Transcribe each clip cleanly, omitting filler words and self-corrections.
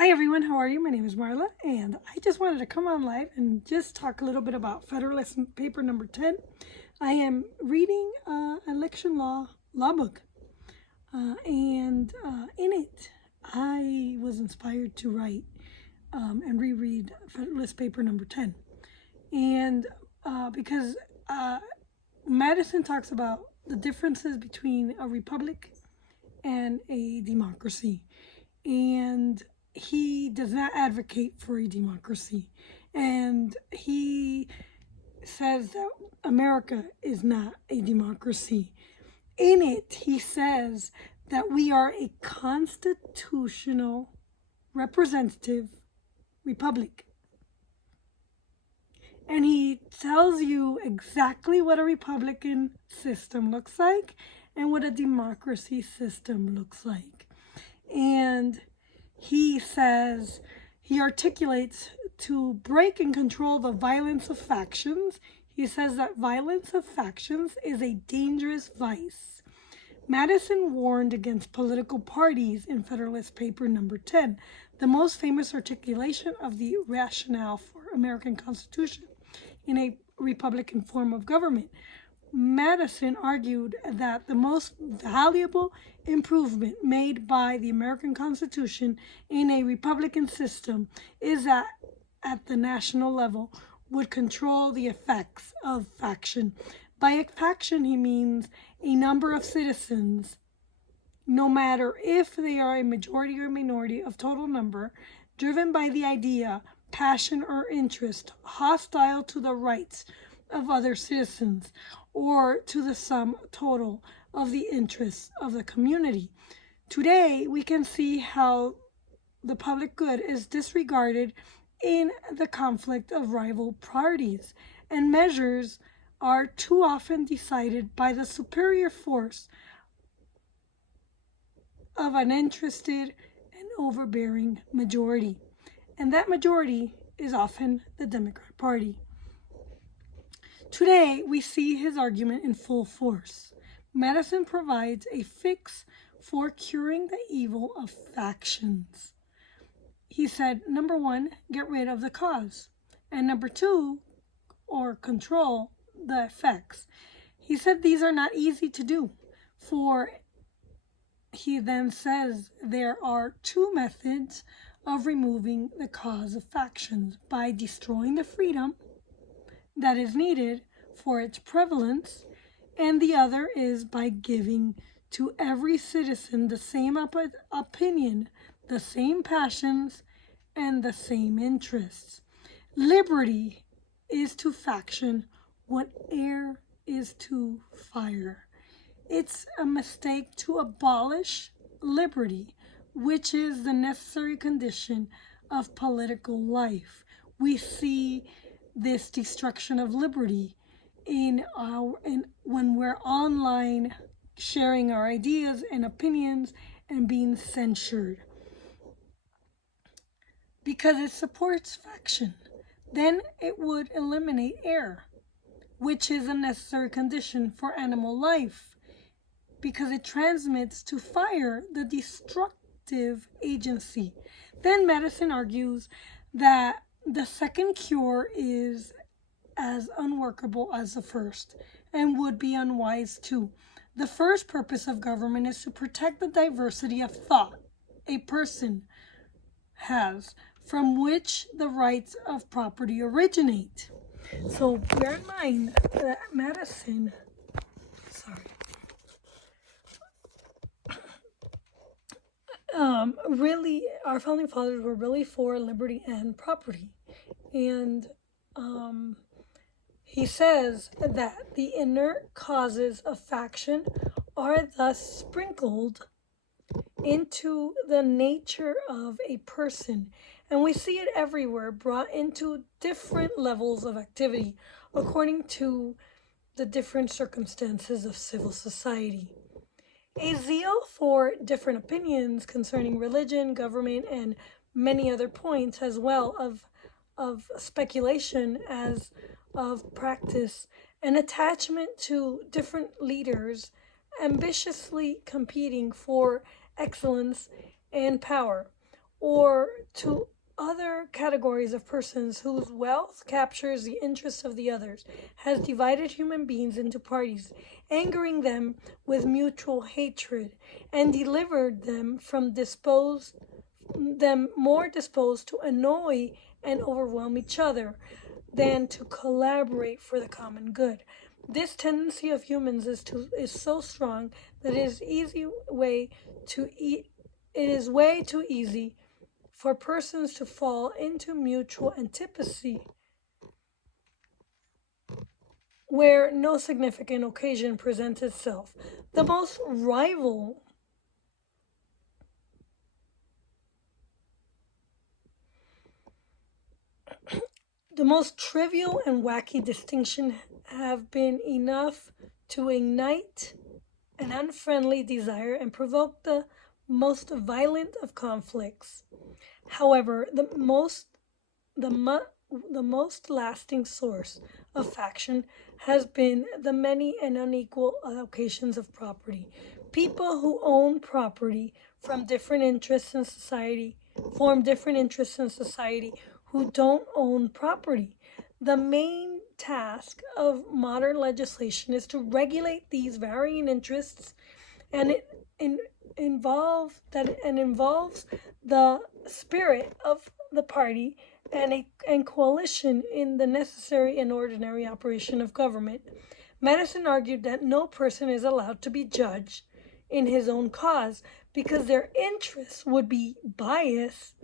Hi everyone, how are you? My name is Marla, and I just wanted to come on live and just talk a little bit about Federalist paper number 10. I am reading an election law book, and in it, I was inspired to write and reread Federalist paper number 10. And because Madison talks about the differences between a republic and a democracy, and he does not advocate for a democracy, and he says that America is not a democracy. In it, he says that we are a constitutional representative republic. And he tells you exactly what a republican system looks like and what a democracy system looks like. And he says, he articulates to break and control the violence of factions. He says that violence of factions is a dangerous vice. Madison warned against political parties in Federalist Paper number 10, the most famous articulation of the rationale for American Constitution in a republican form of government. Madison argued that the most valuable improvement made by the American Constitution in a republican system is that at the national level would control the effects of faction. By a faction, he means a number of citizens, no matter if they are a majority or minority of total number, driven by the idea, passion, or interest hostile to the rights of other citizens or to the sum total of the interests of the community. Today, we can see how the public good is disregarded in the conflict of rival parties, and measures are too often decided by the superior force of an interested and overbearing majority. And that majority is often the Democrat Party. Today, we see his argument in full force. Madison provides a fix for curing the evil of factions. He said, number one, get rid of the cause. And number two, or control the effects. He said these are not easy to do, for he then says there are two methods of removing the cause of factions: by destroying the freedom that is needed for its prevalence, and the other is by giving to every citizen the same opinion, the same passions, and the same interests. Liberty is to faction what air is to fire. It's a mistake to abolish liberty, which is the necessary condition of political life. We see this destruction of liberty when we're online sharing our ideas and opinions and being censured, because it supports faction. Then it would eliminate air, which is a necessary condition for animal life, because it transmits to fire the destructive agency. Then Madison argues that the second cure is as unworkable as the first, and would be unwise too. The first purpose of government is to protect the diversity of thought a person has, from which the rights of property originate. So bear in mind that Madison, really, our founding fathers were really for liberty and property. And he says that the inert causes of faction are thus sprinkled into the nature of a person. And we see it everywhere, brought into different levels of activity according to the different circumstances of civil society. A zeal for different opinions concerning religion, government, and many other points, as well of speculation as of practice, an attachment to different leaders ambitiously competing for excellence and power, or to other categories of persons whose wealth captures the interests of the others, has divided human beings into parties, angering them with mutual hatred, and delivered them more disposed to annoy and overwhelm each other than to collaborate for the common good. This tendency of humans is so strong that it is way too easy for persons to fall into mutual antipathy where no significant occasion presents itself. The most trivial and wacky distinction have been enough to ignite an unfriendly desire and provoke the most violent of conflicts. However, the most lasting source of faction has been the many and unequal allocations of property. People who own property form different interests in society who don't own property. The main task of modern legislation is to regulate these varying interests, and it involves the spirit of the party and coalition in the necessary and ordinary operation of government. Madison argued that no person is allowed to be judged in his own cause because their interests would be biased.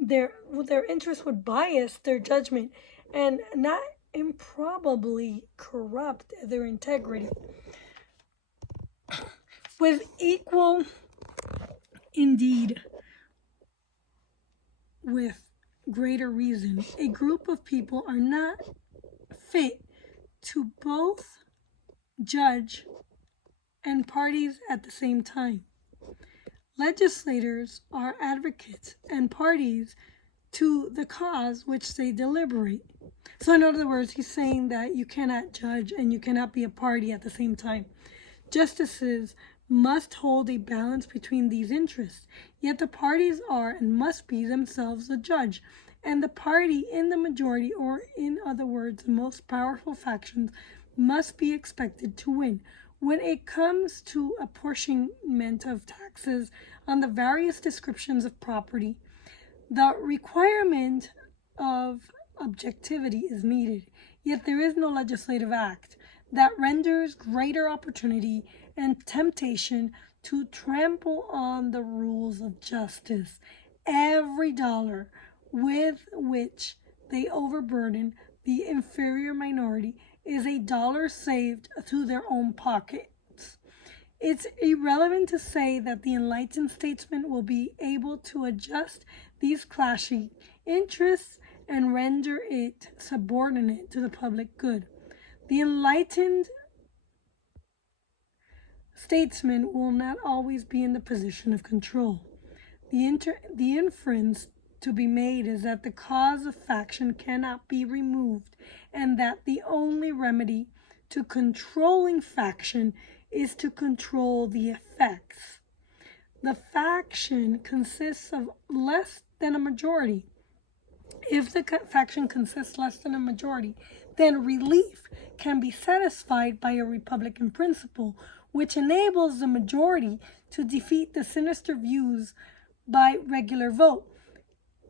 Their interests would bias their judgment and not improbably corrupt their integrity. With equal, indeed, with greater reason, a group of people are not fit to both judge and parties at the same time. Legislators are advocates and parties to the cause which they deliberate. So in other words, he's saying that you cannot judge and you cannot be a party at the same time. Justices must hold a balance between these interests, yet the parties are and must be themselves the judge, and the party in the majority, or in other words, the most powerful factions, must be expected to win. When it comes to apportionment of taxes on the various descriptions of property, the requirement of objectivity is needed, yet there is no legislative act that renders greater opportunity and temptation to trample on the rules of justice. Every dollar with which they overburden the inferior minority is a dollar saved to their own pockets. It's irrelevant to say that the enlightened statesman will be able to adjust these clashing interests and render it subordinate to the public good. The enlightened statesman will not always be in the position of control. The inference to be made is that the cause of faction cannot be removed, and that the only remedy to controlling faction is to control the effects. The faction consists of less than a majority. If the faction consists less than a majority, then relief can be satisfied by a Republican principle, which enables the majority to defeat the sinister views by regular vote.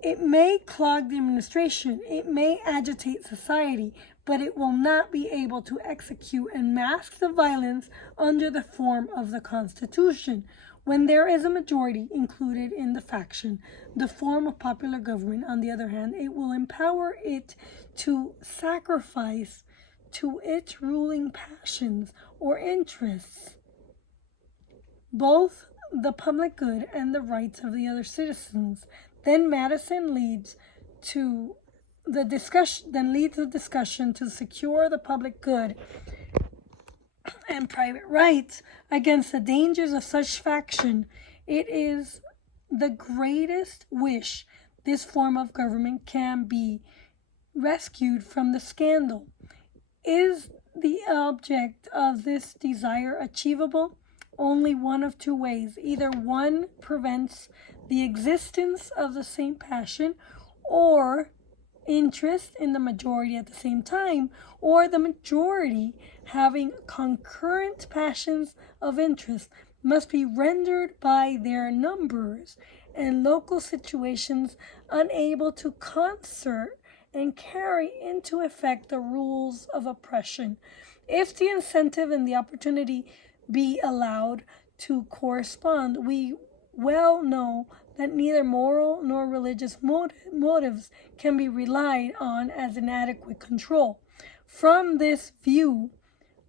It may clog the administration, it may agitate society, but it will not be able to execute and mask the violence under the form of the Constitution. When there is a majority included in the faction, the form of popular government, on the other hand, it will empower it to sacrifice to its ruling passions or interests both the public good and the rights of the other citizens. Then Madison leads the discussion to secure the public good and private rights against the dangers of such faction. It is the greatest wish this form of government can be rescued from the scandal. Is the object of this desire achievable? Only one of two ways. Either one prevents the existence of the same passion or interest in the majority at the same time, or the majority having concurrent passions of interest, must be rendered by their numbers and local situations unable to concert and carry into effect the rules of oppression. If the incentive and the opportunity be allowed to correspond, we well know that neither moral nor religious motives can be relied on as an adequate control. From this view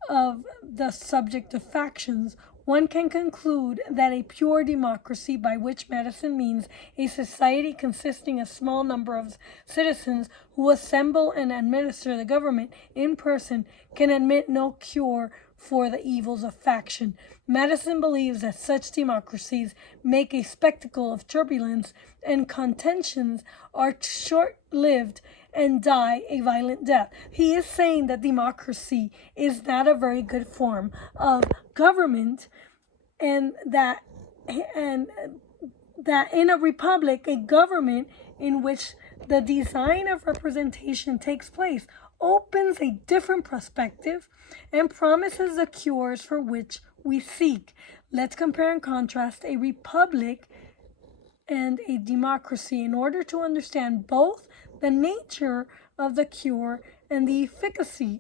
of the subject of factions, one can conclude that a pure democracy, by which Madison means a society consisting of a small number of citizens who assemble and administer the government in person, can admit no cure for the evils of faction. Madison believes that such democracies make a spectacle of turbulence, and contentions are short-lived and die a violent death. He is saying that democracy is not a very good form of government, and that in a republic, a government in which the design of representation takes place opens a different perspective and promises the cures for which we seek. Let's compare and contrast a republic and a democracy in order to understand both the nature of the cure and the efficacy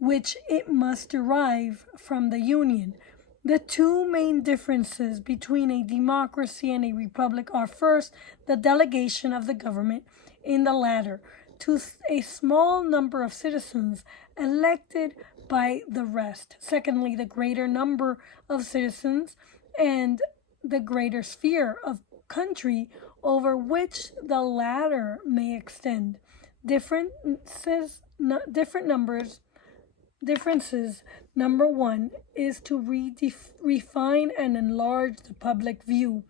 which it must derive from the union. The two main differences between a democracy and a republic are, first, the delegation of the government in the latter to a small number of citizens elected by the rest. Secondly, the greater number of citizens and the greater sphere of country over which the latter may extend. Differences. Number one is to refine and enlarge the public view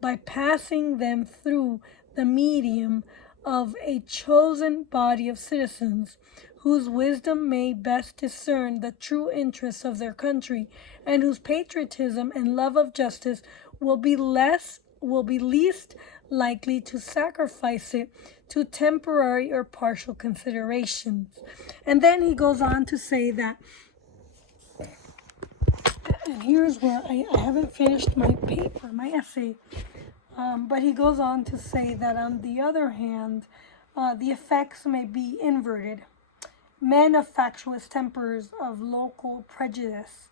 by passing them through the medium of a chosen body of citizens whose wisdom may best discern the true interests of their country, and whose patriotism and love of justice will be least likely to sacrifice it to temporary or partial considerations. And then he goes on to say that, and here's where I haven't finished my paper, my essay, but he goes on to say that, on the other hand, the effects may be inverted. Men of factious tempers, of local prejudice,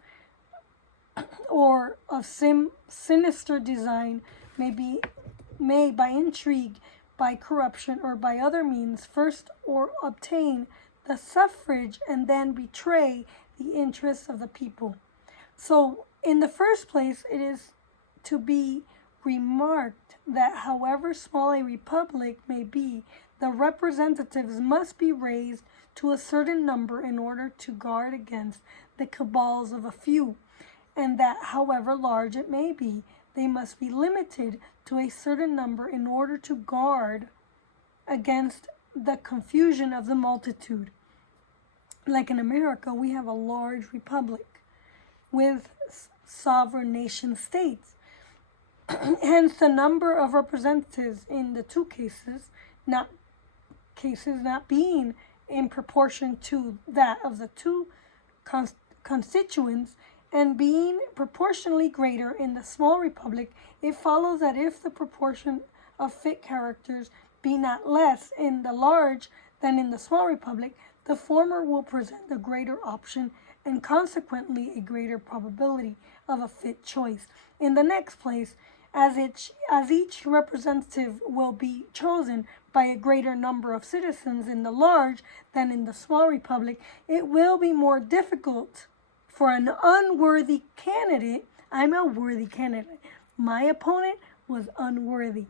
or of sinister design may by intrigue, by corruption, or by other means first or obtain the suffrage and then betray the interests of the people. So, in the first place, it is to be remarked that however small a republic may be, the representatives must be raised to a certain number in order to guard against the cabals of a few, and that however large it may be, they must be limited to a certain number in order to guard against the confusion of the multitude. Like in America, we have a large republic with sovereign nation states. Hence, the number of representatives in the two cases not being in proportion to that of the two constituents, and being proportionally greater in the small republic, it follows that if the proportion of fit characters be not less in the large than in the small republic, the former will present a greater option and consequently a greater probability of a fit choice. In the next place, as each representative will be chosen by a greater number of citizens in the large than in the small republic, it will be more difficult for an unworthy candidate. I'm a worthy candidate. My opponent was unworthy.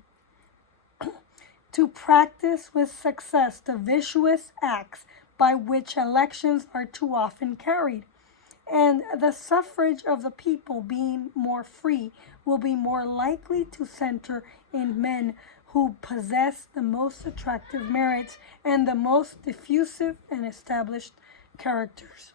To practice with success the vicious acts by which elections are too often carried. And the suffrage of the people, being more free, will be more likely to center in men who possess the most attractive merits and the most diffusive and established characters.